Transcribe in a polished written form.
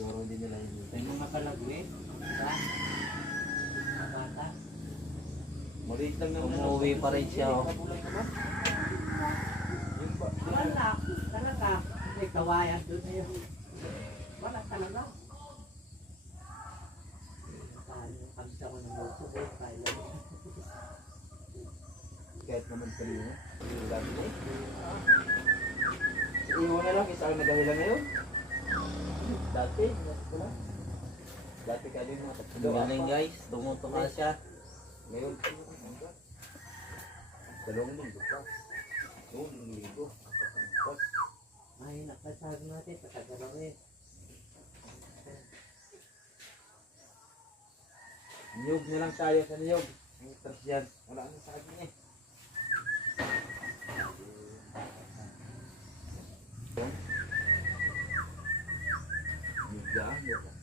Siguro hindi nila yun. May mga kalagwit. Sa bata. Maliit lang naman. Umuwi pa rin siya. Oh. Wala. Talaga. May kawayan doon na yun. Wala talaga. Kamsa ko ng buto. Kahit naman kanina. Yung dami na eh. Iwan na lang, isa ang nagahilan ngayon. Dati, dati ka din mga Ang galing guys, tumutuka siya. ngayon, dalawang linggo pa. Noong linggo. Ay, nakasabi natin. Patagawin. Niyog na lang tayo sa niyog. Ang tras yan. Wala nang sabi niya. Niyog yan.